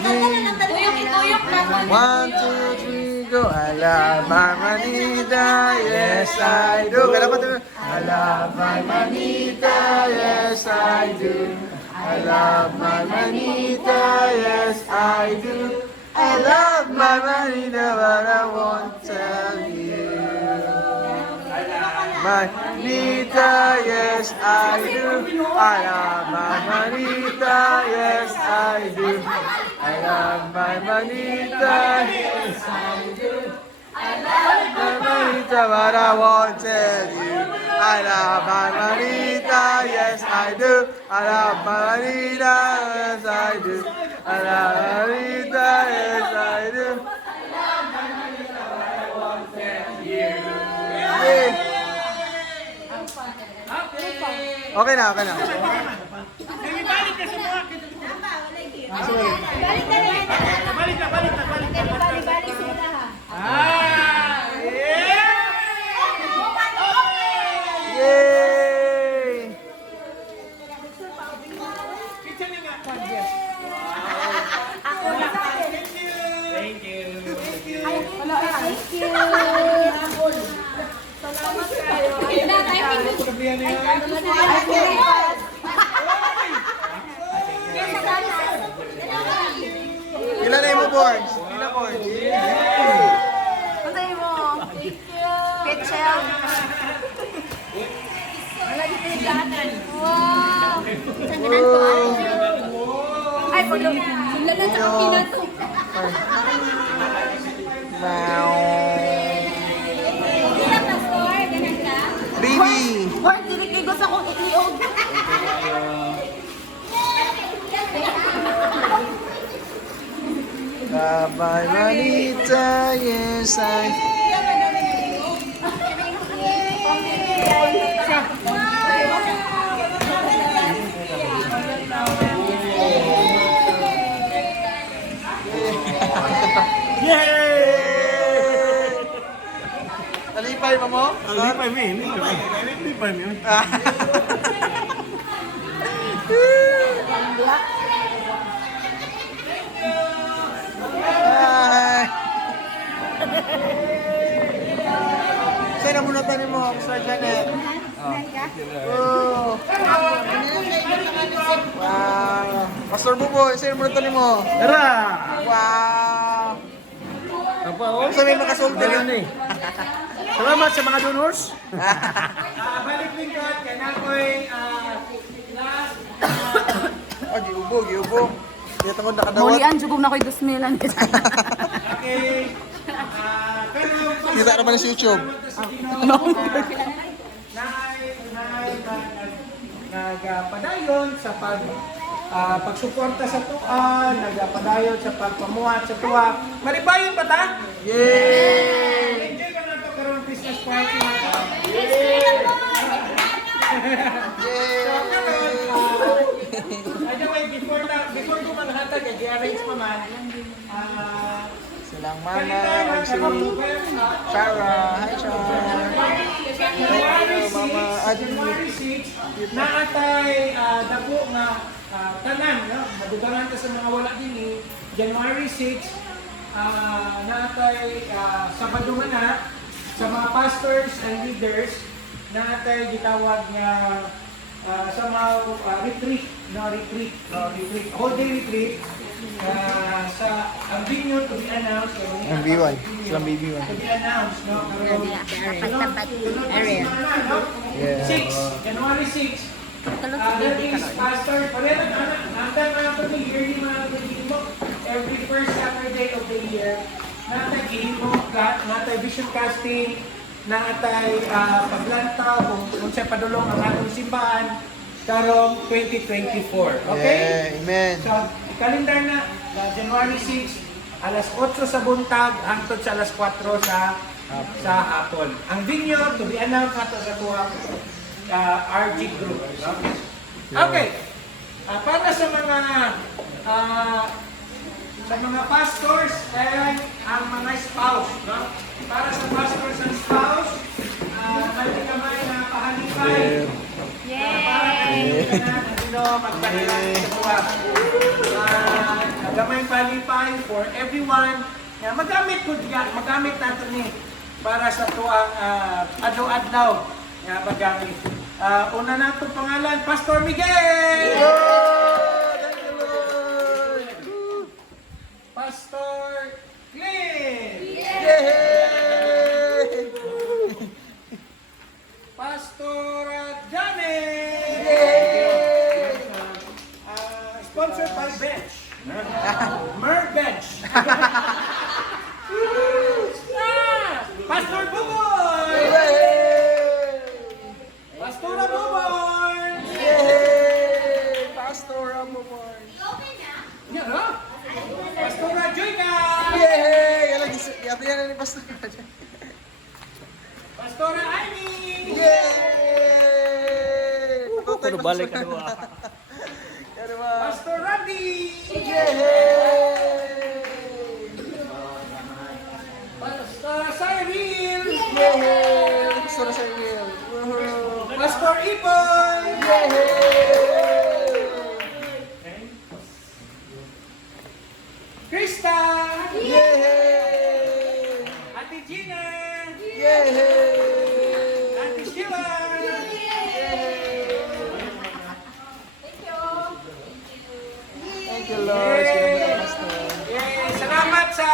me. One, two, three, go. I love my manita, yes I do. Kaya pa ito. I love my manita, yes I do. I love my manita, yes I do. I love my manita, but I won't tell you. Manita, yes I do. I love my manita, yes I do. I love my manita, yes I do. I love my manita, but I won't tell you. I love my manita, yes I do. I love my manita, yes I do. I love my manita, yes I do. Yeah. Okay na, okay na. Balik ka sa mga Balik ka. Balik sila ha. Yeah! Yay! Picture niyo nga. Ako na. Thank you. Wala ka. Thank you. Salamat kayo. Sabihan niyo. Ilan na mo, boys? Ilan, boys? Patay mo. Thank you. Ketchup. Wala dito yung lahat. Wow. Sanganan ko. Ay, pulo. Sula na sa kapila to. Wow. Hindi lang na store. Ganun ka. Baby! Or, dinikigos akong ikliog. Bye, manita, yes I... Yay! Nalipay pa mo? Lipay mo. Hi! Sa'yo na muna tanin mo, Sir Janet. Oh. Wow. Pastor Buboy, sa'yo muna tanin mo. Tara! Wow. Apa oh? Sa'yo may makasulti Dalan yun. eh. Salamat sa mga donors. Balik lingkod, kaya na ko'y last. Oh, giubo, giubo. Kaya tangod nakadawat. Maulian, jugong na ko'y 2,000. Okay. Kita naman sa YouTube. Nagpadayon sa pagsuporta sa tuwa, nagpadayon sa pagpamuhat sa tuwa. Maribayon ba ta? Yay! Enjoy ka na ito karoon Christmas party na ito. Anyway, before ko maghatag, i-arrange pa man. Silang mama, ang si Sarah. Hi, Sarah. January 6, Mama, January 6, naatay dako nga tanan, no? Madugangan ka sa mga wala din eh. January 6, naatay Sabado na sa mga pastors and leaders, naatay gitawag nga sa mga retreat, whole day retreat. Sa ang venue to be announced, Ang B1. Silang BB1. to be announced, no? Tapat area. Yeah. 6, January 6. That is Pastor, parehan after mga ito ni yearly mga ito every first Saturday of the year, natay natay vision casting, natay paglantaw, kung siya padulong ang atong simbahan, karong 2024. Okay? Yeah, amen. So, kalendar na, January 6, alas 8 sa buntag, hangtod sa alas 4 sa hapon. Ang venue to be announced nato sa tuwang RG Group. Okay. Para sa mga pastors and ang mga spouse, no? Para sa pastors and spouse, may kamay na pahalipay. Para kanina na magpanilang sa tuwa. gamay palipay for everyone. Nga magamit ko diya, magamit nato ni para sa tuang adlaw-adlaw nga magamit. Una nato pangalan Pastor Miguel. Thank you, Lord. Pastor Glenn. Yay! Pastor Janet. Yay! Sponsored by Bench. Mer Bench. Pastor Buboy. Yay! Pastora Buboy. Yay! Pastor Amor. Yan, no? Pastora Joyka. Yay! Lagi yan ni Pastor. Pastora Ivy. Yay! Pero balik ka doon. Pastor Randy. Yay! Pastora Cyril. Yay! Pastor Samuel. Woohoo! Pastor Ipoy. Yay! Krista. Yay! Ate Gina. Yay! Ate Sheila. Thank you, Lord. Salamat, Pastor. Yay! Salamat sa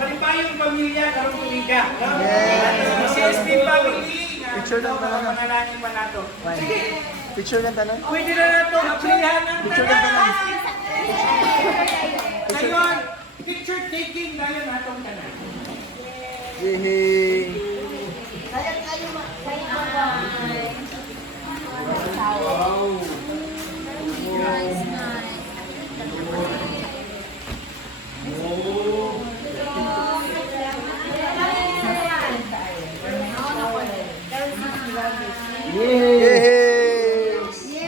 Kalimpayong pamilya karong tumiga. No? Yes. CSP family. Picture lang talaga. Panalangin pa nato. Sige, Picture lang tanan. pwede na nato aplihan ng Picture lang tanan. Ngayon, picture taking na yun natong tanan. Yay! Yay!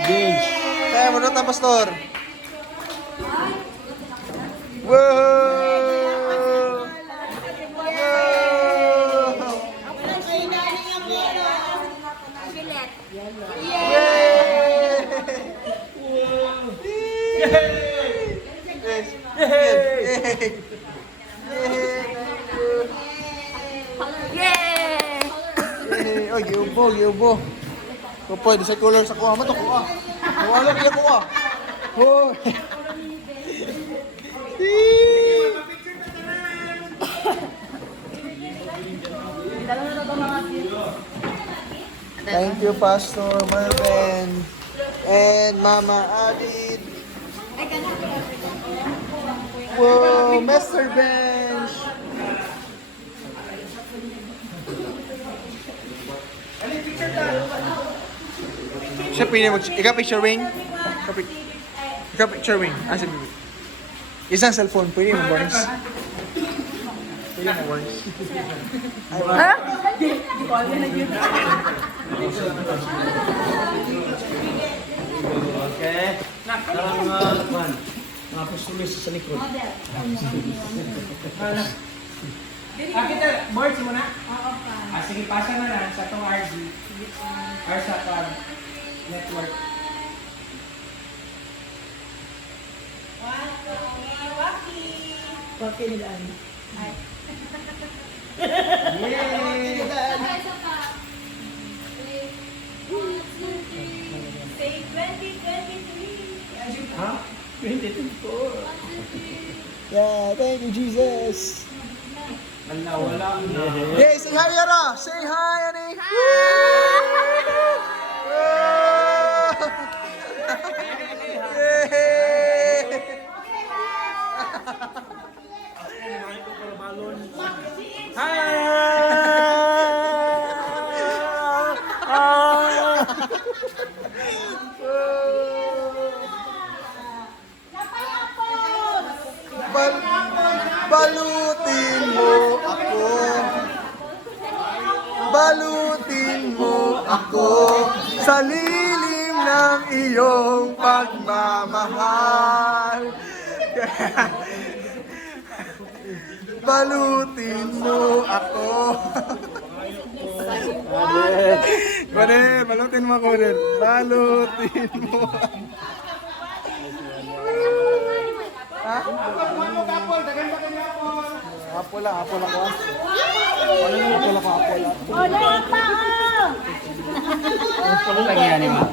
Bench. Kaya mo na Pastor. Wow! Yay! Oy, giubo, giubo. Kapag di sa color sa kuha mo to, kuha. Wala kaya kuha. Hoy! Thank you, Pastor Mervin and Mama Abid. Whoa, Mr. Bench. Siya pili mo. Ikaw picture wing. Ikaw picture wing. Asa bibi? Isang cellphone. Pwede mo, Barnes. Pwede mo, Barnes. Ha? Okay. Parang mga pustulis sa likod. Kita, boards mo na? Sige, pasa na lang sa itong RG. Or sa itong network. Waki nila ano. Say 2023. Ha? 2024. Yeah, thank you, Jesus. Wala. Hey, say hi, Yara. Say hi, Annie. Balutin mo ako. Balutin mo ako sa lilim ng iyong pagmamahal. Balutin mo ako. Kunin, balutin mo ako din. Balutin mo. Apple lang ko. Apple ako. Wala pa! Lagi yan, ma.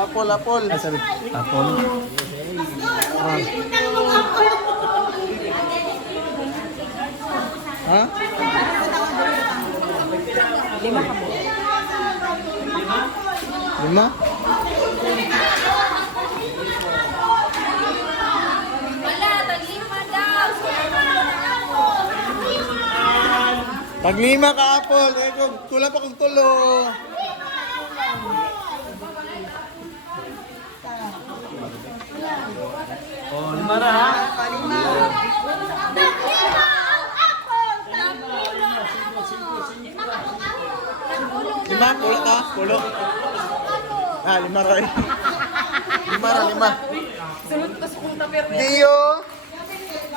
Apple. Apple. Ha? Lima? Wala, taglima daw. Paglima ka, Apple. Kulang pa kong tulo. Oh, lima na ha. Taglima ang apple! Lima? Kulo ka? Kulo? Ah, lima rin. Lima. Sunod ko sa punta pero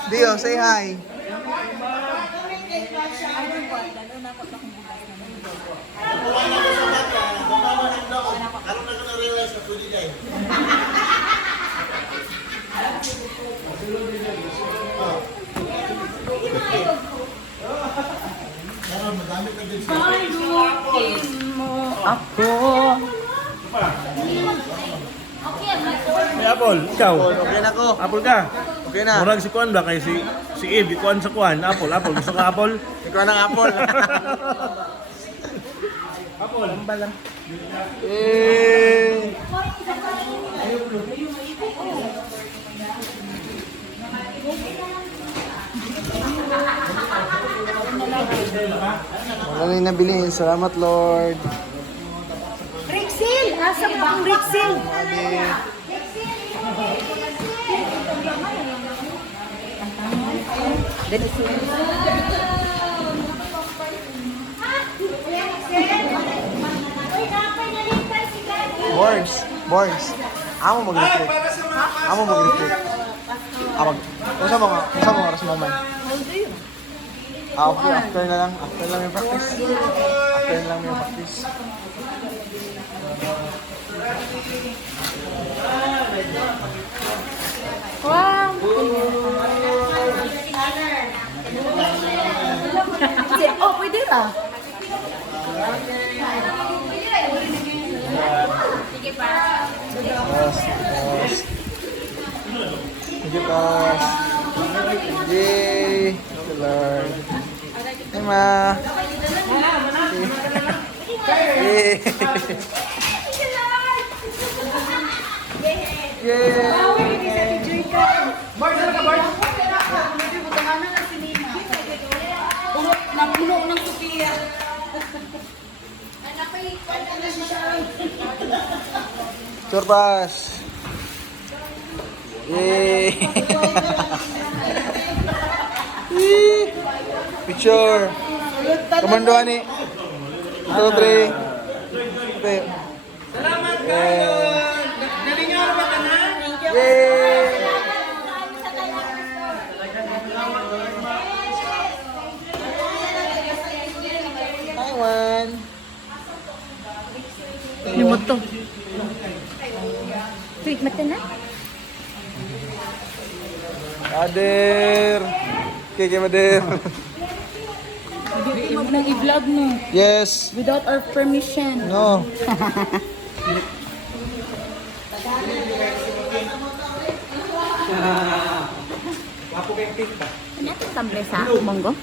Dio, say hi. Hey, Apple, ikaw. Okay na ko. Apple ka. Okay na. Murag si Kwan ba kay si Eve, Kwan sa Kwan. Apple. Gusto ka Apple? Ikaw ng Apple. Apple. Eh. Wala na nabili. Salamat, Lord. Rixil! Asa ba ang Rixil? Borns. Amo mag-retreat. Usa mo oras mo man. After na lang yung practice. Wow! Oh, pwede ra. Sige, boss. Yay! Thank you, Lord. Hey, ma. Yay! Yay! Napuno ng Sophia. Chorpas! Yay! Picture! Kamanduan ni. 2, 3. Okay. Salamat Yay! kayo! Nalingaw ba ka na? Yay! Taiwan! Limot to. Wait, mata na? Ader! Kiki Mader! Huwag nang i-vlog mo. Yes! Without our permission. No! Ano yung tambre sa Monggo?